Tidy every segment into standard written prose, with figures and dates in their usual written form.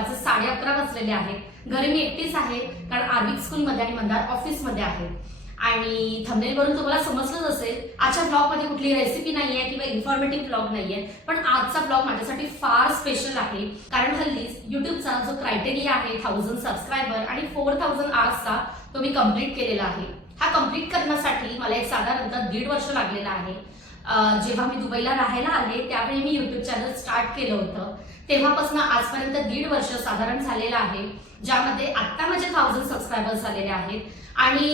दुपारचे 11:30 वाजलेले आहेत. घरी मी एकटीच आहे कारण आर्विक स्कूलमध्ये आणि मंदार ऑफिसमध्ये आहे. आणि थंबनेलवरून तुम्हाला समजलंच असेल, आजच्या ब्लॉगमध्ये कुठली रेसिपी नाहीये किंवा इन्फॉर्मेटिव्ह ब्लॉग नाहीये. पण आजचा ब्लॉग माझ्यासाठी फार स्पेशल आहे कारण हल्ली युट्यूबचा जो क्रायटेरिया आहे 1000 सबस्क्रायबर आणि 4000 आवर्सचा तो मी कंप्लीट केलेला आहे. हा कंप्लीट करण्यासाठी मला एक साधारणतः 1.5 वर्ष लागलेला आहे. जेव्हा मी दुबईला राहायला आले त्यावेळी मी युट्यूब चॅनल स्टार्ट केलं होतं. तेव्हापासून आजपर्यंत 1.5 वर्ष साधारण झालेलं आहे, ज्यामध्ये आता माझे 1000 सबस्क्रायबर्स झालेले आहेत. आणि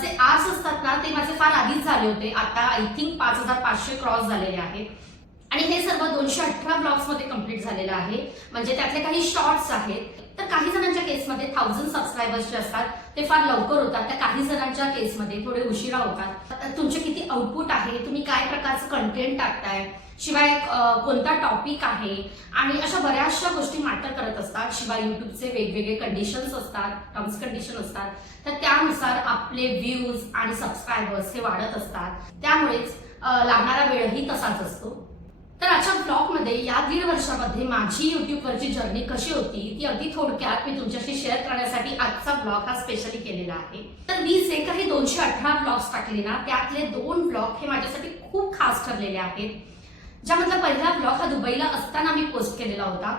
जे आर्स असतात ना ते माझे फार आधीच झाले होते. आता आय थिंक 5500 क्रॉस झालेले आहेत. आणि हे सर्व 218 ब्लॉग्स मध्ये कंप्लीट झालेलं आहे. म्हणजे त्यातले काही शॉर्ट्स आहेत. तर काही जणांच्या केसमध्ये 1000 सबस्क्रायबर्स जे असतात ते फार लवकर होतात, तर काही जणांच्या केसमध्ये थोडे उशिरा होतात. तुमचे किती आउटपुट आहे, तुम्ही काय प्रकारचं कंटेंट टाकताय, शिवाय कोणता टॉपिक आहे आणि अशा बऱ्याचशा गोष्टी मॅटर करत असतात. शिवाय युट्यूबचे वेगवेगळे कंडिशन्स असतात, टर्म्स कंडिशन असतात. तर त्यानुसार आपले व्ह्यूज आणि सबस्क्रायबर्स हे वाढत असतात. त्यामुळेच लागणारा वेळही तसाच असतो. तर आजच्या ब्लॉगमध्ये या 1.5 वर्षामध्ये माझी युट्यूबवरची जर्नी कशी होती ती अगदी थोडक्यात मी तुमच्याशी शेअर करण्यासाठी आजचा ब्लॉग हा स्पेशली केलेला आहे. तर मी जे काही 218 ब्लॉग्स टाकले ना त्यातले 2 ब्लॉग हे माझ्यासाठी खूप खास ठरलेले आहेत. ज्यामधला पहिला ब्लॉग हा दुबईला असताना मी पोस्ट केलेला होता,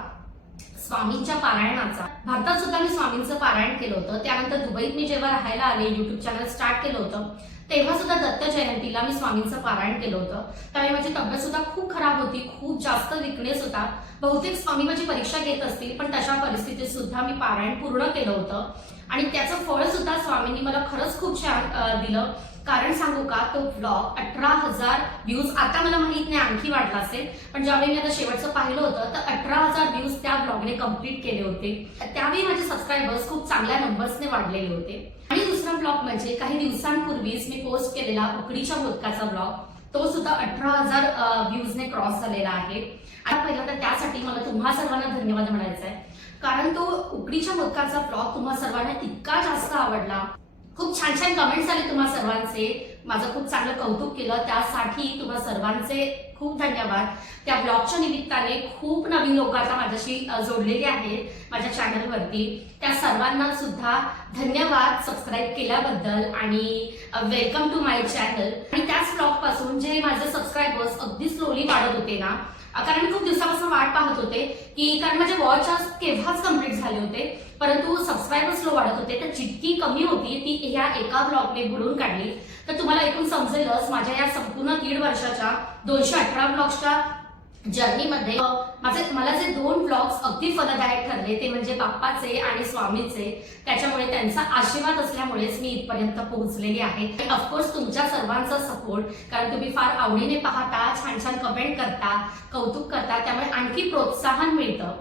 स्वामींच्या पारायणाचा. भारतात सुद्धा मी स्वामींचं पारायण केलं होतं. त्यानंतर दुबईत मी जेव्हा राहायला आले, युट्यूब चॅनल स्टार्ट केलं होतं, तेव्हा सुद्धा दत्त जयंतीला मी स्वामींचं पारायण केलं होतं. त्यावेळी माझी तब्येत सुद्धा खूप खराब होती, खूप जास्त विकनेस होता. बहुतेक स्वामी माझी परीक्षा घेत असतील, पण तशा परिस्थितीत सुद्धा मी पारायण पूर्ण केलं होतं. आणि त्याचं फळ सुद्धा स्वामींनी मला खरंच खूप छान दिलं. कारण सांगू का, तो ब्लॉग 18,000 व्ह्यूज, आता मला माहित नाही आणखी वाढला असेल, पण ज्यावेळी मी आता शेवटचं पाहिलं होतं तर 18,000 व्ह्यूज त्या ब्लॉगने कंप्लीट केले होते. त्यावेळी माझे सबस्क्रायबर्स खूप चांगल्या नंबर्सने वाढलेले होते. आणि दुसरा ब्लॉग म्हणजे काही दिवसांपूर्वीच मी पोस्ट केलेला उकडीच्या मोदकाचा ब्लॉग, तो सुद्धा 18,000 व्ह्यूजने क्रॉस झालेला आहे. आणि पहिला तर त्यासाठी मला तुम्हा सर्वांना धन्यवाद म्हणायचा आहे, कारण तो उकडीच्या मोदकाचा ब्लॉग तुम्हा सर्वांना इतका जास्त आवडला. खूप छान छान कमेंट्स आले तुम्हा सर्वांचे, माझं खूप चांगलं कौतुक केलं, त्यासाठी तुम्हा सर्वांचे खूप धन्यवाद. त्या ब्लॉगच्या निमित्ताने खूप नवीन लोक आता माझ्याशी जोडलेले आहेत माझ्या चॅनलवरती. त्या सर्वांना सुद्धा धन्यवाद सबस्क्राईब केल्याबद्दल आणि वेलकम टू माय चॅनल. आणि त्याच ब्लॉग पासून जे माझे सबस्क्रायबर्स अगदी स्लोली वाढत होते ना, कारण खूप दिवसापासून वाट पाहत होते की, कारण माझे वॉच आज केव्हाच कंप्लीट झाले होते, परंतु सबस्क्रायबर स्लो वाढत होते. तर जितकी कमी होती ती ह्या एका ब्लॉगने भरून काढली. तर तुम्हाला एकूण समजेलच माझ्या या संपूर्ण 1.5 वर्षाच्या 218 ब्लॉग्सच्या जर्नीमध्ये मला जे 2 ब्लॉग्स अगदी फलदायक ठरले ते म्हणजे बाप्पाचे आणि स्वामीचे. त्याच्यामुळे त्यांचा आशीर्वाद असल्यामुळेच मी इथपर्यंत पोहोचलेली आहे. ऑफकोर्स तुमच्या सर्वांचा सपोर्ट, कारण तुम्ही फार आवडीने पाहता, छान छान कमेंट करता, कौतुक करता, त्यामुळे आणखी प्रोत्साहन मिळतं.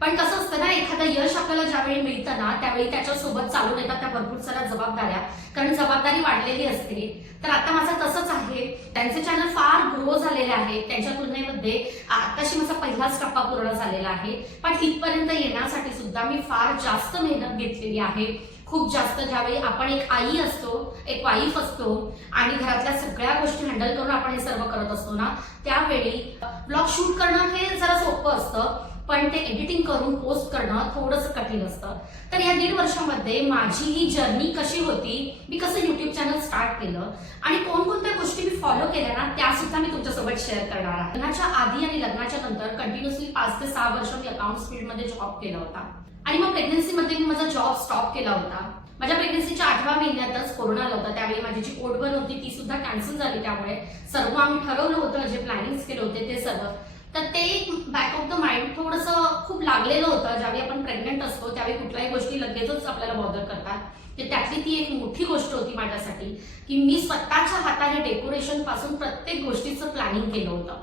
पण कसं असतं ना, एखादं यश आपल्याला ज्यावेळी मिळतं ना त्यावेळी त्याच्यासोबत चालून येतात त्या भरपूर साऱ्या जबाबदाऱ्या, कारण जबाबदारी वाढलेली असते. तर आता माझं तसंच आहे. त्यांचे चॅनल फार ग्रो झालेले आहे, त्यांच्या तुलनेमध्ये आताशी माझा पहिलाच टप्पा पूर्ण झालेला आहे. पण इथपर्यंत येण्यासाठी सुद्धा मी फार जास्त मेहनत घेतलेली आहे, खूप जास्त. ज्यावेळी आपण एक आई असतो, एक वाईफ असतो आणि घरातल्या सगळ्या गोष्टी हँडल करून आपण हे सर्व करत असतो ना, त्यावेळी ब्लॉग शूट करणं हे जरा सोपं असतं, पण ते एडिटिंग करून पोस्ट करणं थोडंसं कठीण असतं. तर या 1.5 वर्षामध्ये माझी ही जर्नी कशी होती, मी कसं युट्यूब चॅनल स्टार्ट केलं आणि कोणकोणत्या गोष्टी मी फॉलो केल्या ना त्या सुद्धा मी तुमच्यासोबत शेअर करणार आहे. लग्नाच्या आधी आणि लग्नाच्या नंतर कंटिन्युअसली 5 ते 6 वर्ष मी अकाउंट्स फील्डमध्ये जॉब केला होता. आणि मग प्रेग्नन्सीमध्ये मी माझा जॉब स्टॉप केला होता. माझ्या प्रेग्नन्सीच्या 8व्या महिन्यातच कोरोना आला होता. त्यावेळी माझी जी पोटभर होती ती सुद्धा कॅन्सल झाली. त्यामुळे सर्व आम्ही ठरवलं होतं, जे प्लॅनिंग केले होते ते सर्व, तर ते बॅक ऑफ द माइंड थोडंसं खूप लागलेलं होतं. ज्यावेळी आपण प्रेग्नंट असतो त्यावेळी कुठल्याही गोष्टी लगेचच आपल्याला बॉदर करतात. तर त्यातली ती एक मोठी गोष्ट होती माझ्यासाठी की मी स्वतःच्या हाताने डेकोरेशन पासून प्रत्येक गोष्टीचं प्लॅनिंग केलं होतं.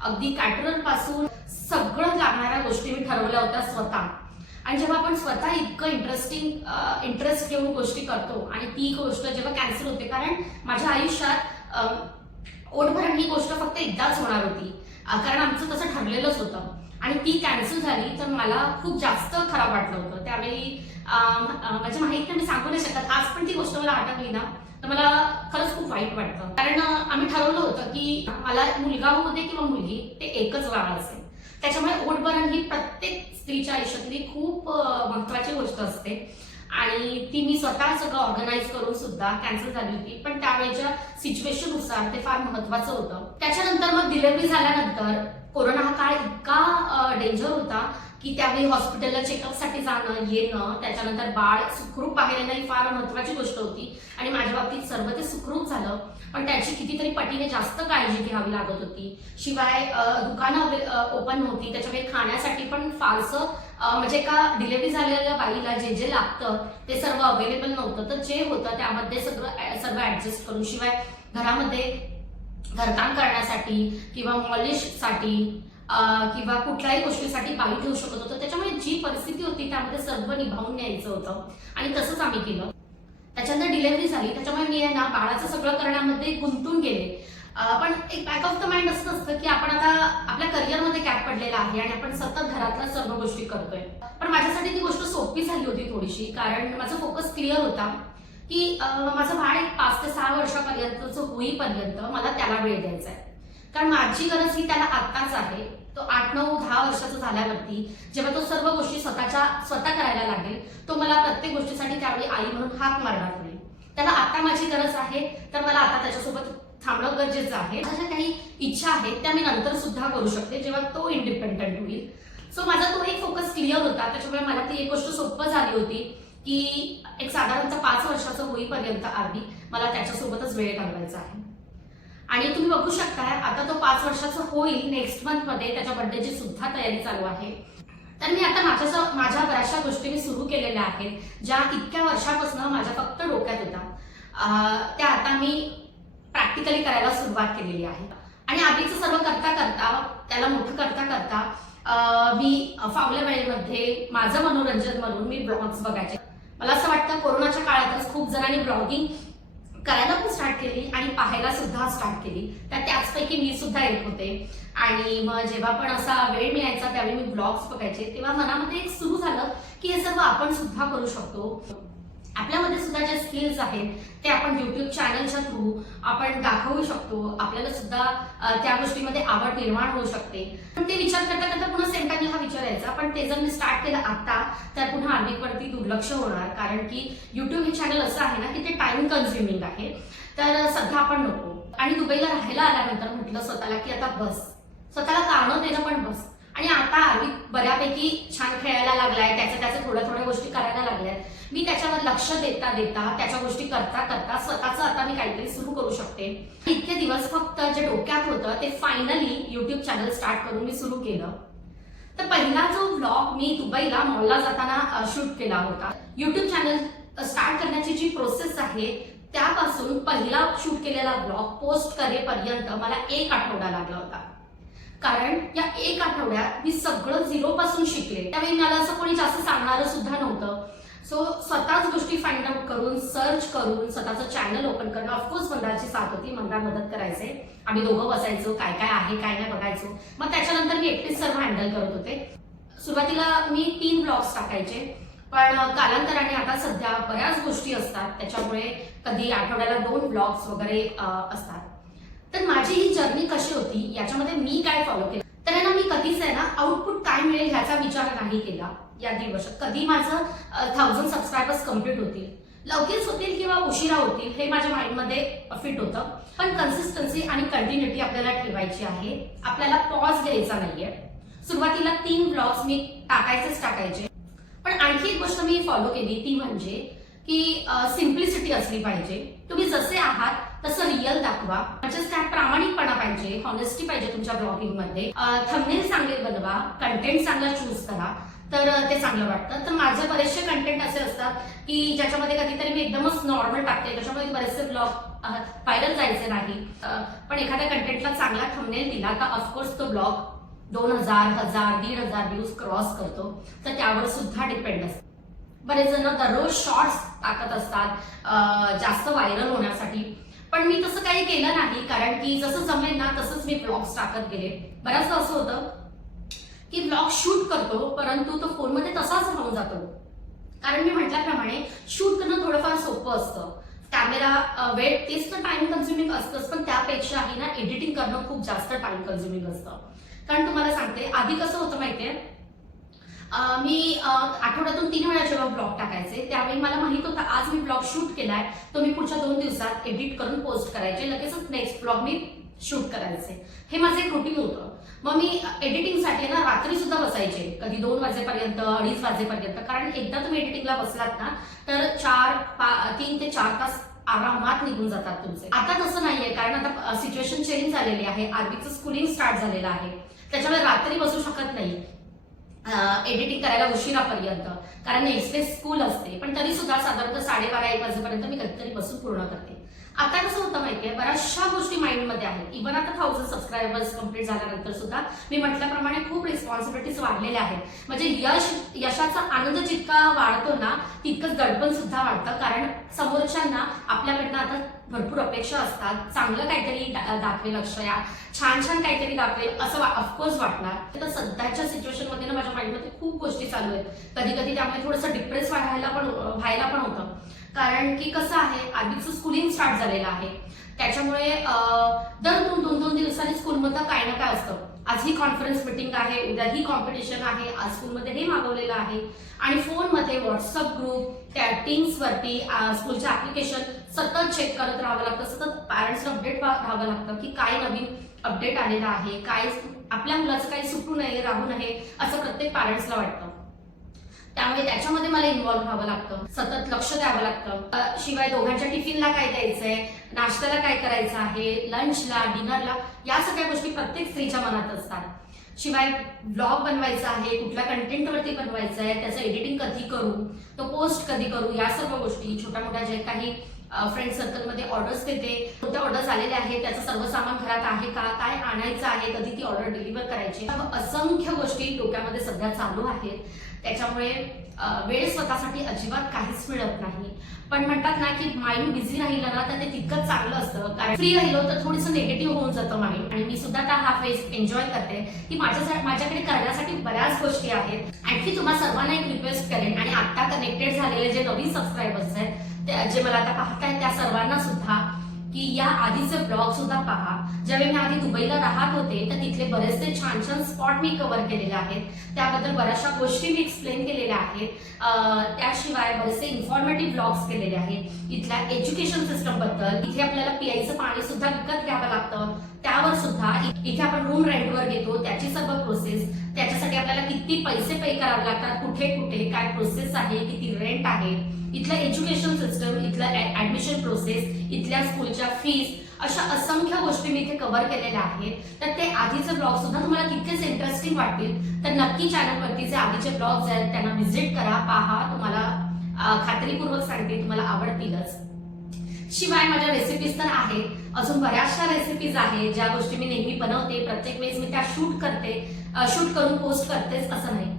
अगदी कॅटरर पासून सगळं लागणाऱ्या गोष्टी मी ठरवल्या होत्या स्वतः. आणि जेव्हा आपण स्वतः इतकं इंटरेस्ट घेऊन गोष्टी करतो आणि ती गोष्ट जेव्हा कॅन्सल होते, कारण माझ्या आयुष्यात ओटभरण ही गोष्ट फक्त एकदाच होणार होती, कारण आमचं तसं ठरलेलंच होतं आणि ती कॅन्सल झाली, तर मला खूप जास्त खराब वाटलं होतं. त्यावेळी माझ्या माहित नाही, मी सांगू नाही शकत. आज पण ती गोष्ट मला आठवली ना तर मला खरंच खूप वाईट वाटतं. कारण आम्ही ठरवलं होतं की मला मुलगा होऊ दे किंवा मुलगी, ते एकच बाळ असेल. त्याच्यामुळे ओटभरण ही प्रत्येक स्त्रीच्या आयुष्यातली खूप महत्वाची गोष्ट असते आणि ती मी स्वतः सगळं ऑर्गनाईज करून सुद्धा कॅन्सल झाली होती. पण त्यावेळेच्या सिच्युएशननुसार ते फार महत्वाचं होतं. त्याच्यानंतर मग डिलिव्हरी झाल्यानंतर कोरोना हा काळ इतका डेंजर होता की त्यावेळी हॉस्पिटलला चेकअपसाठी जाणं येणं, त्याच्यानंतर बाळ सुखरूप बाहेर येणं ही फार महत्वाची गोष्ट होती आणि माझ्या बाबतीत सर्व ते सुखरूप झालं. पण त्याची कितीतरी पटीने जास्त काळजी घ्यावी लागत होती. शिवाय दुकानं ओपन नव्हती, त्याच्यामुळे खाण्यासाठी पण फारसं म्हणजे का डिलिव्हरी झालेल्या बाईला जे जे लागतं ते सर्व अवेलेबल नव्हतं. तर जे होतं त्यामध्ये सर्व ऍडजस्ट करून, शिवाय घरामध्ये घरकाम करण्यासाठी किंवा मॉलिशसाठी किंवा कुठल्याही गोष्टीसाठी बाई ठेवू शकत होतं. त्याच्यामुळे जी परिस्थिती होती त्यामध्ये सर्व निभावून न्यायचं होतं आणि तसंच आम्ही केलं. त्याच्यानंतर डिलिव्हरी झाली, त्याच्यामुळे मी ना बाळाचं सगळं करण्यामध्ये गुंतून गेले. पण एक बॅक ऑफ द माइंड असं असतं की आपण आता आपल्या करिअरमध्ये गॅप पडलेला आहे आणि आपण सतत घरातल्या सर्व गोष्टी करतोय. पण माझ्यासाठी ती गोष्ट सोपी झाली होती थोडीशी, कारण माझा फोकस क्लिअर होता की माझं बाळ एक 5 ते 6 वर्षापर्यंतचं होईपर्यंत मला त्याला वेळ द्यायचा आहे. कारण माझी गरज ही त्याला आत्ताच आहे. तो 8, 9, 10 वर्षाचा झाल्यावरती जेव्हा तो सर्व गोष्टी स्वतः करायला लागेल, तो मला प्रत्येक गोष्टीसाठी त्यावेळी आई म्हणून हाक मारणार नाही. त्याला आता माझी गरज आहे, तर मला आता त्याच्यासोबत थांबणं गरजेचं आहे. माझ्या ज्या काही इच्छा आहेत त्या मी नंतर सुद्धा करू शकते जेव्हा तो इंडिपेंडंट होईल. सो माझा तो एक फोकस क्लिअर होता. त्याच्यामुळे मला ती एक गोष्ट सोपं झाली होती की एक साधारणतः 5 वर्षाचं होईपर्यंत आधी मला त्याच्यासोबतच वेळ घालवायचा आहे. आणि तुम्ही बघू शकताय आता तो 5 वर्षाचा होईल नेक्स्ट मंथमध्ये, त्याच्या बर्थडेची सुद्धा तयारी चालू आहे. तर मी आता माझ्या बऱ्याचशा गोष्टी मी सुरू केलेल्या आहेत ज्या इतक्या वर्षापासून माझ्या फक्त डोक्यात होत्या, त्या आता मी प्रॅक्टिकली करायला सुरुवात केलेली आहे. आणि आधीचं सर्व करता करता त्याला मोठं करता करता मी फावल्या वेळेमध्ये माझं मनोरंजन म्हणून मी ब्लॉग्स बघायचे. मला असं वाटतं कोरोनाच्या काळातच खूप जणांनी ब्लॉगिंग करायला पण स्टार्ट केली आणि पाहायला सुद्धा स्टार्ट केली. तर त्याचपैकी मी सुद्धा एक होते. आणि मग जेव्हा पण असा वेळ मिळायचा त्यावेळी मी ब्लॉग्स बघायचे, तेव्हा मनामध्ये एक सुरू झालं की हे सर्व आपण सुद्धा करू शकतो. आपल्यामध्ये सुद्धा ज्या स्किल्स आहेत ते आपण युट्यूब चॅनलच्या थ्रू आपण दाखवू शकतो. आपल्याला सुद्धा त्या गोष्टीमध्ये आवड निर्माण होऊ शकते. पण ते विचार करता करता पुन्हा सेम टाइमला हा विचार यायचा, पण ते जर मी स्टार्ट केलं आता तर पुन्हा आर्थिकवरती दुर्लक्ष होणार. कारण की युट्यूब हे चॅनल असं आहे ना की ते टाइम कन्झ्युमिंग आहे. तर सध्या आपण नको. आणि दुबईला राहायला आल्यानंतर म्हटलं स्वतःला की आता बस, स्वतःला कारणं देणं पण बस. आणि आता आर्थिक बऱ्यापैकी छान खेळायला लागलाय, त्याच्या थोड्या गोष्टी करायला लागल्यात. मी त्याच्यावर लक्ष देता त्याच्या गोष्टी करता करता स्वतःचं आता मी काहीतरी सुरू करू शकते. इतके दिवस फक्त जे डोक्यात होतं ते फायनली युट्यूब चॅनल स्टार्ट करून मी सुरू केलं. तर पहिला जो व्लॉग मी दुबईला मॉलला जाताना शूट केला होता. युट्यूब चॅनल स्टार्ट करण्याची जी प्रोसेस आहे त्यापासून पहिला शूट केलेला व्लॉग पोस्ट करेपर्यंत मला 1 आठवडा लागला होता. कारण या 1 आठवड्यात मी सगळं 0 पासून शिकले. त्यावेळी मला असं कोणी जास्त सांगणारं सुद्धा नव्हतं. सो स्वतःच गोष्टी फाइंड आउट करून, सर्च करून स्वतःचं चॅनल ओपन करणं. ऑफकोर्स मंदारची साथ होती, मंदार मदत करायचे. आम्ही दोघं बसायचो, काय काय आहे काय नाही बघायचो. मग त्याच्यानंतर मी एकटीच सर्व हँडल करत होते. सुरुवातीला मी 3 ब्लॉग्स टाकायचे, पण कालांतराने आता सध्या बऱ्याच गोष्टी असतात, त्याच्यामुळे कधी आठवड्याला 2 ब्लॉग्स वगैरे असतात. तर माझी ही जर्नी कशी होती, याच्यामध्ये मी काय फॉलो केलं, तर आहे ना मी कधीच आहे ना आउटपुट काय मिळेल ह्याचा विचार नाही केला या 1.5 वर्षात. कधी माझं 1000 सबस्क्रायबर्स कम्प्लीट होतील, लवकरच होतील किंवा उशिरा होतील, हे माझ्या माइंडमध्ये फिट होतं. पण कन्सिस्टन्सी आणि कंटिन्युटी आपल्याला ठेवायची आहे. आपल्याला पॉज घ्यायचा नाहीये. सुरुवातीला 3 ब्लॉग्स मी टाकायचे. पण आणखी एक गोष्ट मी फॉलो केली, ती म्हणजे की सिम्प्लिसिटी असली पाहिजे. तुम्ही जसे आहात तसं रिअल दाखवा. म्हणजेच काय, प्रामाणिकपणा पाहिजे, हॉनेस्टी पाहिजे तुमच्या ब्लॉगिंगमध्ये. थंबनेल चांगले बनवा, कंटेंट चांगला चूज करा, तर ते चांगलं वाटतं. तर माझे बरेचसे कंटेंट असे असतात की ज्याच्यामध्ये कधीतरी मी एकदमच नॉर्मल टाकते, त्याच्यामध्ये बरेचसे ब्लॉग व्हायरल जायचे नाही. पण एखाद्या कंटेंटला चांगला थंबनेल दिला तर ऑफकोर्स तो ब्लॉग 2000, 1000, 1500 व्ह्यूज क्रॉस करतो. तर त्यावर सुद्धा डिपेंड असतं. बरेच जण दररोज शॉर्ट्स टाकत असतात जास्त व्हायरल होण्यासाठी, पण मी तसं काही केलं नाही. कारण की जसं जमेल ना तसंच मी ब्लॉग्स टाकत गेले. बऱ्याचदा असं होतं की ब्लॉग शूट करतो परंतु तो फोनमध्ये तसाच राहून जातो. कारण मी म्हटल्याप्रमाणे शूट करणं थोडंफार सोपं असतं. कॅमेरा वेळ तेच तर टाइम कन्झ्युमिंग असतंच, पण त्यापेक्षाही ना एडिटिंग करणं खूप जास्त टाइम कन्झ्युमिंग असतं. कारण तुम्हाला सांगते, आधी कसं होतं माहितीये, मी आठवड्यातून 3 वेळा जेव्हा ब्लॉग टाकायचे त्यावेळी मला माहित होतं आज मी ब्लॉग शूट केलाय तो मी पुढच्या 2 दिवसात एडिट करून पोस्ट करायचे, लगेचच नेक्स्ट ब्लॉग मी शूट करायचे. हे माझं एक रुटीन होतं. मग मी एडिटिंगसाठी ना रात्री सुद्धा बसायचे, कधी 2 वाजेपर्यंत 2:30 वाजेपर्यंत. कारण एकदा तुम्ही एडिटिंगला बसलात ना तर 3 ते 4 तास आरामात निघून जातात तुमचे. आता तसं नाहीये, कारण आता सिच्युएशन चेंज झालेली आहे. आरबीचं स्कूलिंग स्टार्ट झालेलं आहे, त्याच्यामुळे रात्री बसू शकत नाही एडिटिंग करायला उशिरापर्यंत, कारण नेक्स्ट डे स्कूल असते. पण तरी सुद्धा साधारणतः 12:30-1 वाजेपर्यंत मी कधीतरी बसून पूर्ण करते. आता कसं होतं माहितीये, बऱ्याचशा गोष्टी माइंडमध्ये आहेत. इव्हन आता 1000 सबस्क्रायबर्स कंप्लीट झाल्यानंतर सुद्धा मी म्हटल्याप्रमाणे खूप रिस्पॉन्सिबिलिटीज वाढलेल्या आहेत. म्हणजे यशाचा आनंद जितका वाढतो ना तितकंच दडपण सुद्धा वाढतं, कारण समोरच्यांना आपल्याकडनं आता भरपूर अपेक्षा असतात. चांगलं काहीतरी दाखवेल अक्षया, छान छान काहीतरी दाखवेल असं ऑफकोर्स वाटणार. तर सध्याच्या सिच्युएशन मध्ये ना माझ्या माइंडमध्ये खूप गोष्टी चालू आहेत. कधी कधी त्यामुळे थोडंसं डिप्रेस व्हायला पण होतं. कारण की कसं आहे, आधीचं स्कूलिंग स्टार्ट झालेलं आहे, त्याच्यामुळे दर 2-2 दिवसांनी स्कूलमध्ये काय ना काय असतं. आज ही कॉन्फरन्स मीटिंग आहे, उद्या ही कॉम्पिटिशन आहे, आज स्कूलमध्ये हे मागवलेलं आहे. आणि फोनमध्ये व्हॉट्सअप ग्रुप, त्या टीम्सवरती स्कूलचे ऍप्लिकेशन सतत चेक करत राहावं लागतं. सतत पॅरेंट्सला अपडेट राहावं लागतं की काय नवीन अपडेट आलेलं आहे, काय आपल्या मुलाचं काही सुटू नये, राहू नये असं प्रत्येक पॅरेंट्सला वाटतं. त्यामुळे त्याच्यामध्ये मला इन्व्हॉल्व्ह व्हावं लागतं, सतत लक्ष द्यावं लागतं. शिवाय दोघांच्या टिफिनला काय द्यायचंय, नाश्त्याला काय करायचं आहे, लंचला, डिनरला, या सगळ्या गोष्टी प्रत्येक स्त्रीच्या मनात असतात. शिवाय ब्लॉग बनवायचा आहे, कुठल्या कंटेंटवरती बनवायचं आहे, त्याचं एडिटिंग कधी करू, तो पोस्ट कधी करू, या सर्व गोष्टी. छोट्या मोठ्या जे काही फ्रेंड सर्कलमध्ये ऑर्डर्स देते, कोणत्या ऑर्डर्स आलेल्या आहेत, त्याचं सर्व सामान घरात आहे का, काय आणायचं आहे, कधी ती ऑर्डर डिलिव्हर करायची, असंख्य गोष्टी डोक्यामध्ये सध्या चालू आहेत. त्याच्यामुळे वेळ स्वतःसाठी अजिबात काहीच मिळत नाही. पण म्हणतात ना की माइंड बिझी राहिलं ना तर ते तितकंच चांगलं असतं, कारण फ्री राहिलो तर थोडंसं निगेटिव्ह होऊन जातं माइंड. आणि मी सुद्धा हा फेज एन्जॉय करते की माझ्याकडे करण्यासाठी बऱ्याच गोष्टी आहेत. आणखी तुम्हा सर्वांना एक रिक्वेस्ट करेन, आणि आता कनेक्टेड झालेले जे नवीन सबस्क्रायबर्स आहेत, जे मला आता पाहतायत त्या सर्वांना सुद्धा, की या आधीचे ब्लॉग सुद्धा पहा. ज्यावेळी मी आधी दुबईला राहत होते तर तिथले बरेचसे छान छान स्पॉट मी कव्हर केलेले आहेत, त्याबद्दल बऱ्याचशा गोष्टी मी एक्सप्लेन केलेल्या आहेत. त्याशिवाय बरेचसे इन्फॉर्मेटिव्ह ब्लॉग्स केलेले आहेत. इथल्या एज्युकेशन सिस्टम बद्दल, इथे आपल्याला पियायचं पाणी सुद्धा विकत घ्यावं लागतं, त्यावर सुद्धा, इथे आपण रूम रेंटवर घेतो त्याची सर्व प्रोसेस, त्याच्यासाठी आपल्याला किती पैसे पे करावे लागतात, कुठे कुठे काय प्रोसेस आहे, किती रेंट आहे, इथलं एज्युकेशन सिस्टम, इथलं ऍडमिशन प्रोसेस, इथल्या स्कूलच्या फीस, अशा असंख्य गोष्टी मी इथे कव्हर केलेल्या आहेत. तर ते आधीचे ब्लॉग सुद्धा तुम्हाला तितकेच इंटरेस्टिंग वाटतील. तर नक्की चॅनलवरती जे आधीचे ब्लॉग्स आहेत त्यांना व्हिजिट करा, पहा. तुम्हाला खात्रीपूर्वक सांगते तुम्हाला आवडतीलच. शिवाय माझ्या रेसिपीज तर आहेत, अजून बऱ्याचशा रेसिपीज आहेत ज्या गोष्टी मी नेहमी बनवते, प्रत्येक वेळेस मी त्या शूट करून पोस्ट करतेच असं नाही.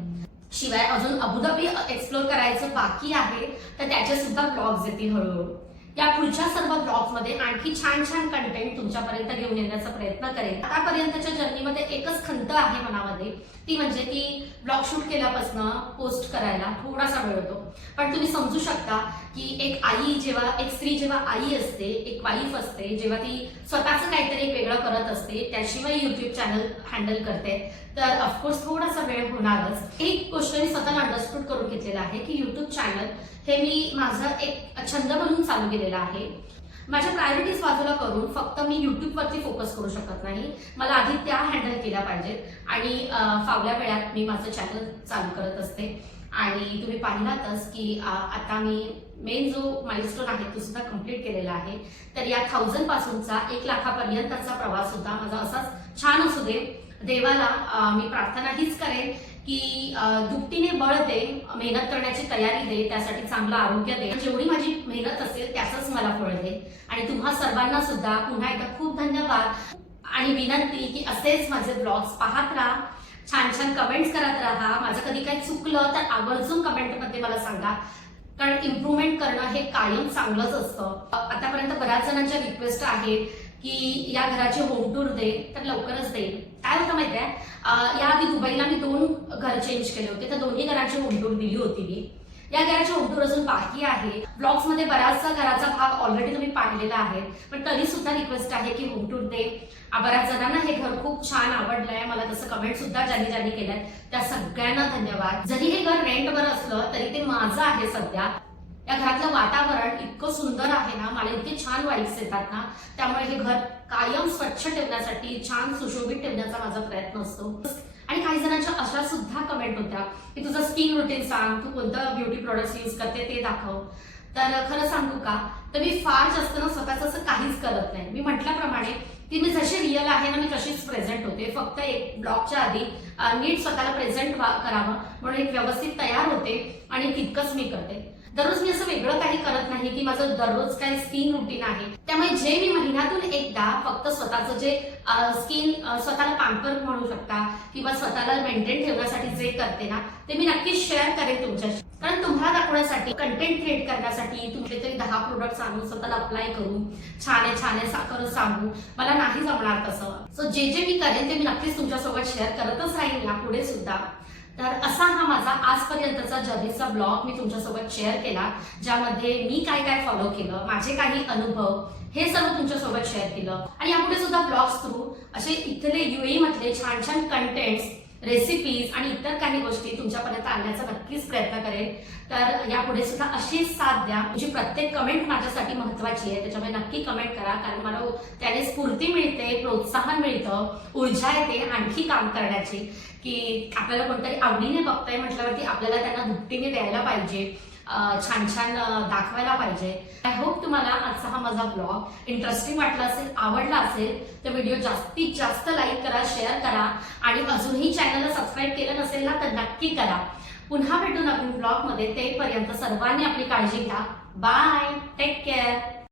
शिवाय अजून अबुधाबी एक्सप्लोर करायचं बाकी आहे, तर त्याचे सुद्धा ब्लॉग्स येतील हळूहळू. या पुढच्या सर्व ब्लॉग्स मध्ये आणखी छान छान कंटेंट तुमच्यापर्यंत घेऊन येण्याचा प्रयत्न करेन. आतापर्यंतच्या जर्नीमध्ये एकच खंत आहे मनामध्ये, ती म्हणजे की ब्लॉग शूट केल्यापासून पोस्ट करायला थोडासा वेळ होतो. पण तुम्ही समजू शकता की एक स्त्री जेव्हा आई असते, एक वाईफ असते, जेव्हा ती स्वतःचं काहीतरी एक वेगळं करत असते, त्याशिवाय युट्यूब चॅनल हँडल करते, तर ऑफकोर्स थोडासा वेळ होणारच. एक गोष्ट मी स्वतःला अंडरस्टूड करून घेतलेला आहे की युट्यूब चॅनल हे मी माझा एक छंद म्हणून चालू केलेला आहे. माझ्या प्रायोरिटीज बाजूला करून फक्त मी युट्यूबवरती फोकस करू शकत नाही, मला आधी त्या हँडल केल्या पाहिजेत. आणि फावल्या वेळात मी माझं चॅनल चालू करत असते. आणि तुम्ही पाहिलातच की आता मी मेन जो माइलस्टोन आहे तो सुद्धा कम्प्लीट केलेला आहे. तर या 1000 पासूनचा 1 लाखापर्यंतचा प्रवास सुद्धा माझा असाच छान असू दे. देवाला मी प्रार्थना हीच करेन की दुपटीने बळ दे, मेहनत करण्याची तयारी दे, त्यासाठी चांगलं आरोग्य दे. जेवढी माझी मेहनत असेल त्याचंच मला फळ दे. आणि तुम्हा सर्वांना सुद्धा पुन्हा एकदा खूप धन्यवाद आणि विनंती की असेच माझे ब्लॉग्स पाहत राहा, छान छान कमेंट्स करत राहा. माझं कधी काही चुकलं तर आवर्जून कमेंटमध्ये मला सांगा, कारण इम्प्रूव्हमेंट करणं हे कायम चांगलंच असतं. आतापर्यंत बऱ्याच जणांच्या रिक्वेस्ट आहेत की या घराची होम टूर दे, तर लवकरच देईल. काय होतं माहिती आहे, याआधी दुबईला मी 2 घर चेंज केले होते, तर दोन्ही घराची होम टूर दिली होती मी. या घराची होमटूर अजून बाकी आहे. ब्लॉग्स मध्ये बराचसा घराचा भाग ऑलरेडी तुम्ही पाहिलेला आहे, पण तरी सुद्धा रिक्वेस्ट आहे की होमटूर दे. बऱ्याच जणांना हे घर खूप छान आवडलंय. मला तसं कमेंट सुद्धा ज्यांनी केल्यात त्या सगळ्यांना धन्यवाद. जरी हे घर रेंटवर असलं तरी ते माझं आहे सध्या. या घरातलं वातावरण इतकं सुंदर आहे ना, मला इतके छान वाईब्स येतात ना, त्यामुळे हे घर कायम स्वच्छ ठेवण्यासाठी, छान सुशोभित ठेवण्याचा माझा प्रयत्न असतो. आणि काही जणांच्या अशा सुद्धा कमेंट होत्या की तुझं स्किन रुटीन सांग, तू कोणतं ब्युटी प्रोडक्ट्स यूज करते ते दाखव. तर खरं सांगू का, तर मी फार जास्त ना स्वतःच असं काहीच करत नाही. मी म्हटल्याप्रमाणे की मी जशी रिअल आहे ना, मी तशीच प्रेझेंट होते. फक्त एक ब्लॉगच्या आधी नीट स्वतःला प्रेझेंट करावं म्हणून एक व्यवस्थित तयार होते आणि तितकंच मी करते. दररोज मी असं वेगळं काही करत नाही की माझं दररोज काही स्किन रुटीन आहे. त्यामुळे जे मी महिन्यातून एकदा फक्त स्वतःचं जे स्किन स्वतःला पॅम्पर म्हणू शकता किंवा स्वतःला मेंटेन ठेवण्यासाठी जे करते ना, ते मी नक्कीच शेअर करेन तुमच्याशी. कारण तुम्हाला दाखवण्यासाठी, कंटेंट क्रिएट करण्यासाठी तुमचे तरी 10 प्रोडक्ट आणून स्वतःला अप्लाय करू, छान साखर सांगू मला नाही जमणार तसं. सो जे मी करेन ते मी नक्कीच तुमच्यासोबत शेअर करतच राहीन यापुढे सुद्धा. तर असा हा माझा आजपर्यंतचा जर्नीचा ब्लॉग मी तुमच्यासोबत शेअर केला, ज्यामध्ये मी काय फॉलो केलं, माझे काही अनुभव, हे सर्व तुमच्यासोबत शेअर केलं. आणि यापुढे सुद्धा ब्लॉग्स थ्रू असे इथले UAE मधले छान कंटेंट्स, रेसिपीज आणि इतर काही गोष्टी तुमच्यापर्यंत आणण्याचा नक्कीच प्रयत्न करेन. तर यापुढे सुद्धा अशीच साथ द्या. तुमची प्रत्येक कमेंट माझ्यासाठी महत्त्वाची आहे, त्याच्यामुळे नक्की कमेंट करा. कारण मला त्याने स्फूर्ती मिळते, प्रोत्साहन मिळतं, ऊर्जा येते आणखी काम करण्याची. की आपल्याला कोणतरी आवडीने बघताय म्हटल्यावरती आपल्याला त्यांना दुपटीने द्यायला पाहिजे, छान दाखवायला पाहिजे. आय होप तुम्हाला आजचा हा माझा ब्लॉग इंटरेस्टिंग वाटला असेल, आवडला असेल तर व्हिडिओ जास्तीत जास्त लाईक करा, शेअर करा आणि अजूनही चॅनलला सबस्क्राईब केलं नसेल ना तर नक्की करा. पुन्हा भेटू नवीन ब्लॉग मध्ये. तेपर्यंत सर्वांनी आपली काळजी घ्या. Bye, take care.